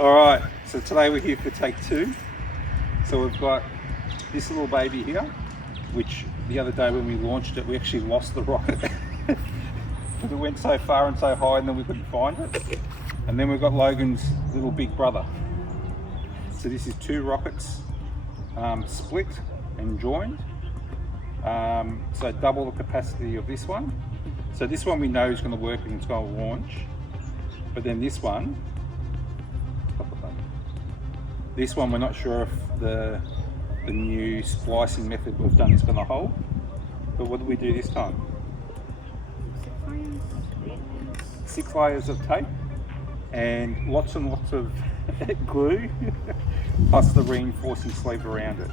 Alright, so today we're here for take two. So we've got this little baby here, which the other day when we launched it, we actually lost the rocket. Because it went so far and so high and then we couldn't find it. And then we've got Logan's little big brother. So this is two rockets split and joined. So double the capacity of this one. So this one we know is going to work and it's going to launch. But then this one we're not sure if the new splicing method we've done is going to hold. But what did we do this time? 6 layers of tape and lots of glue plus the reinforcing sleeve around it.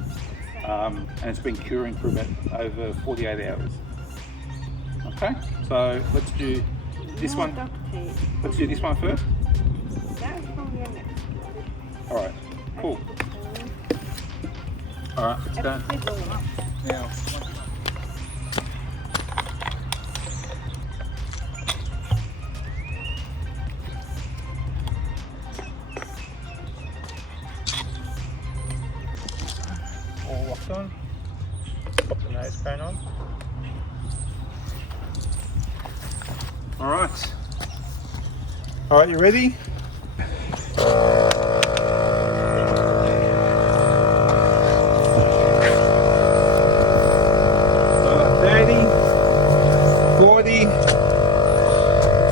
And it's been curing for about over 48 hours. Okay, so let's do this one. Let's do this one first. Alright, cool. Alright, let's go. Now, all locked on. Pop the nose cone on. Alright. Alright, you ready?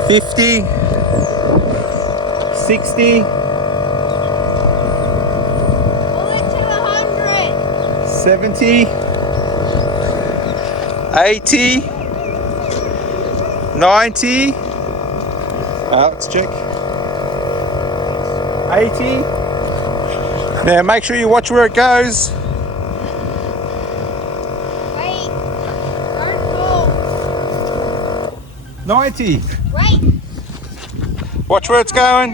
50, 60, 70, 80, 90, let's check, 80. Now make sure you watch where it goes. Wait, don't go. 90. Wait. Watch where it's going.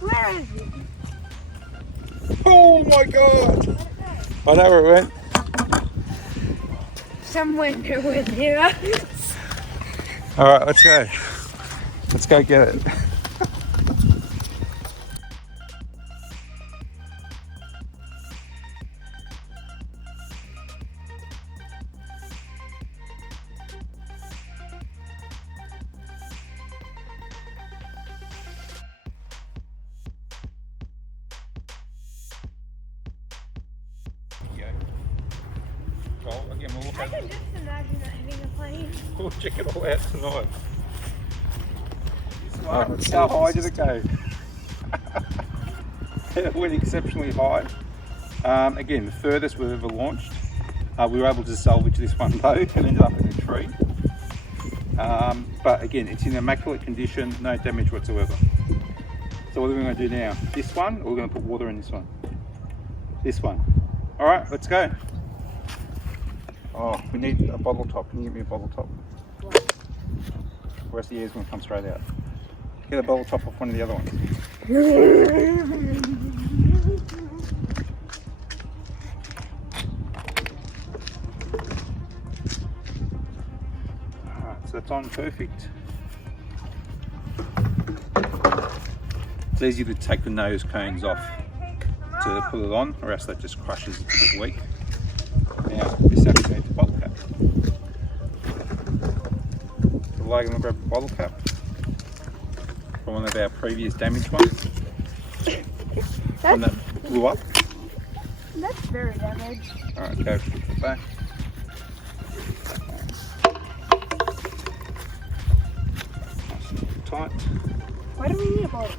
Where is it? Oh my god! I know where it went. Somewhere with here. Alright, let's go. Let's go get it. Well, again, we'll look I at can just imagine that hitting a plane. We'll check it all out tonight. How high did it go? It went exceptionally high. Again, the furthest we've ever launched. We were able to salvage this one though. It ended up in a tree. But again, it's in immaculate condition, no damage whatsoever. So what are we going to do now? This one, or we're going to put water in this one? This one. Alright, let's go. Oh, we need a bottle top. Can you get me a bottle top? Where's the air's going to come straight out? Get a bottle top off one of the other ones. Alright, so that's on perfect. It's easy to take the nose cones off to put it on, or else that just crushes it a bit weak. Now, this actually needs a bottle cap. So Logan will grab a bottle cap from one of our previous damaged ones. One that blew up. That's very damaged. Alright, go put it back. Nice and tight. Why do we need a bottle cap?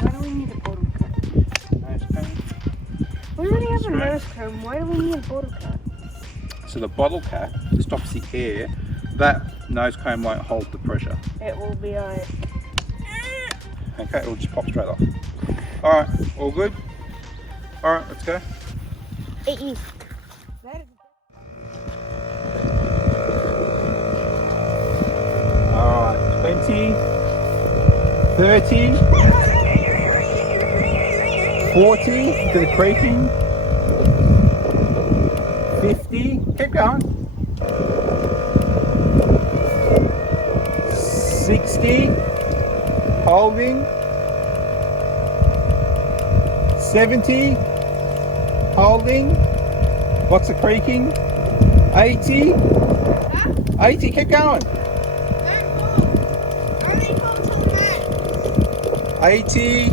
Why do we need a bottle cap? Nose cone. We already have a nose cone. Why do we need a bottle cap? So the bottle cap stops the air. That nose cone won't hold the pressure. It will be alright. Okay, it'll just pop straight off. Alright, all good? Alright, let's go. It is. That is. Alright, 20, 30, 40 to the creaking. 50, keep going. 60, holding. 70, holding. Lots of creaking. 80, 80, keep going. 80,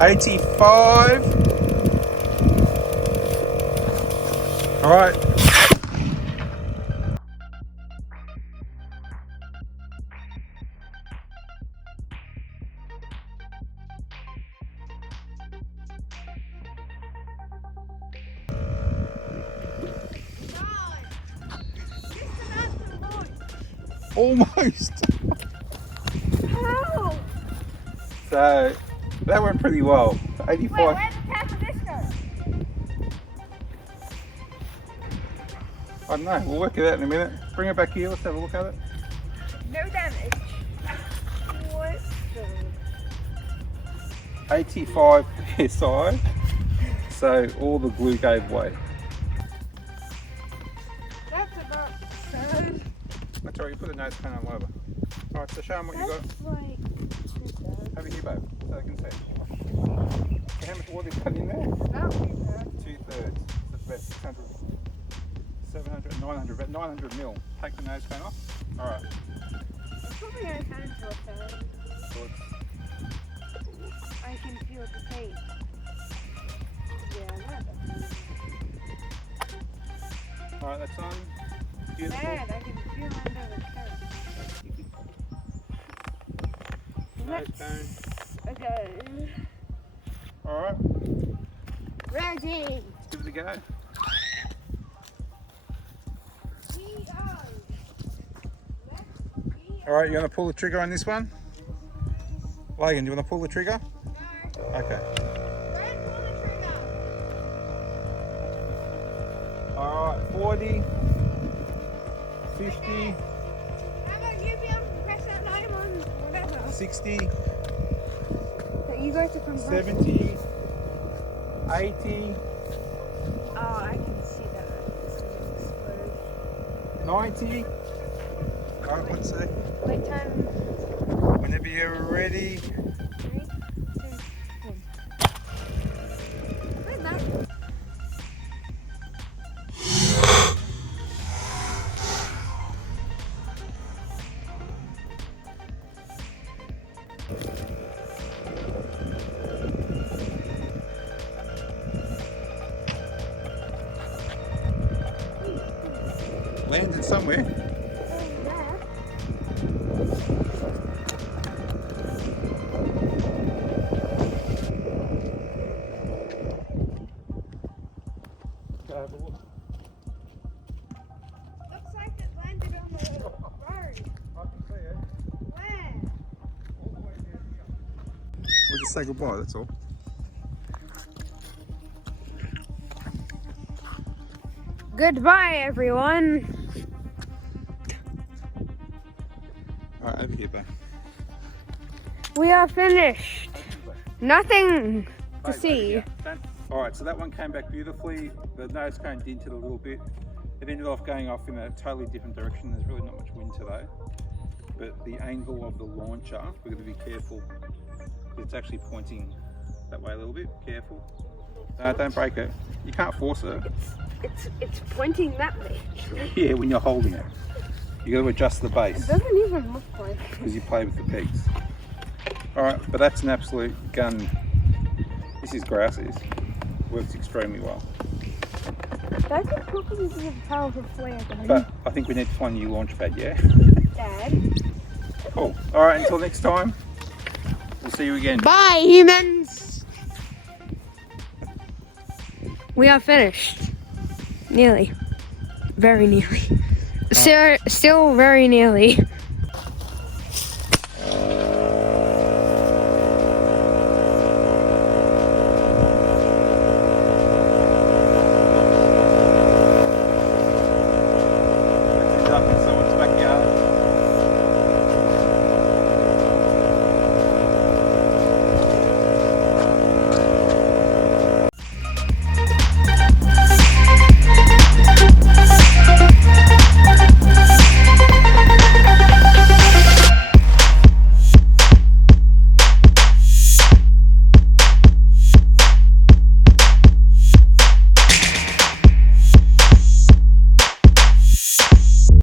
85. All right. Almost. How? So that went pretty well. 85. Wait, where's the tap of this go? I don't know. We'll work it out in a minute. Bring it back here. Let's have a look at it. No damage. What the? 85 psi. So all the glue gave way. That's about so. That's alright. You put the nose cone on whatever. All right. So show them what you got. That's like. Have a here, babe, so they can see. So how much water is put in there? About 2/3. That's about 600, 700, 900, about 900 mil. Take the nose cone off. All right. It's probably going to turn to a third. So it's, I can feel the taste. Yeah, that's all right, that's on. Beautiful. bad. I can feel under the shirt. Nose cone. Okay. All right. Ready. Let's give it a go. All right, you want to pull the trigger on this one? Logan, do you want to pull the trigger? No. Okay. Red, pull the trigger. All right, 40, 50, How about you be able to press that line on whatever? 60, But you guys to come back. 70, 80, Oh, I can see that. It's gonna explode. 90. All right, let's see. Wait, time. Whenever you're ready. 3, 2, 1. Where's that? Landed somewhere. Go have a look. Looks like it landed on the road. I can see it. Where? All the way down here. We'll just say goodbye, that's all. Goodbye, everyone. All right, over here, babe. We are finished. Nothing to see. All right, so that one came back beautifully. The nose cone dented a little bit. It ended off going off in a totally different direction. There's really not much wind today. But the angle of the launcher, we're going to be careful. It's actually pointing that way a little bit. Careful. No, don't break it. You can't force it. It's pointing that way. Yeah, when you're holding it. You got to adjust the It base doesn't even look like. because you play with the pegs. All right, but that's an absolute gun. This is Grouse's. Works extremely well. That could probably be a powerful flare gun. But I think we need to find a new launch pad, yeah? Dad. Cool. All right, until next time, we'll see you again. Bye, humans. We are finished. Nearly. Very nearly. Still very nearly.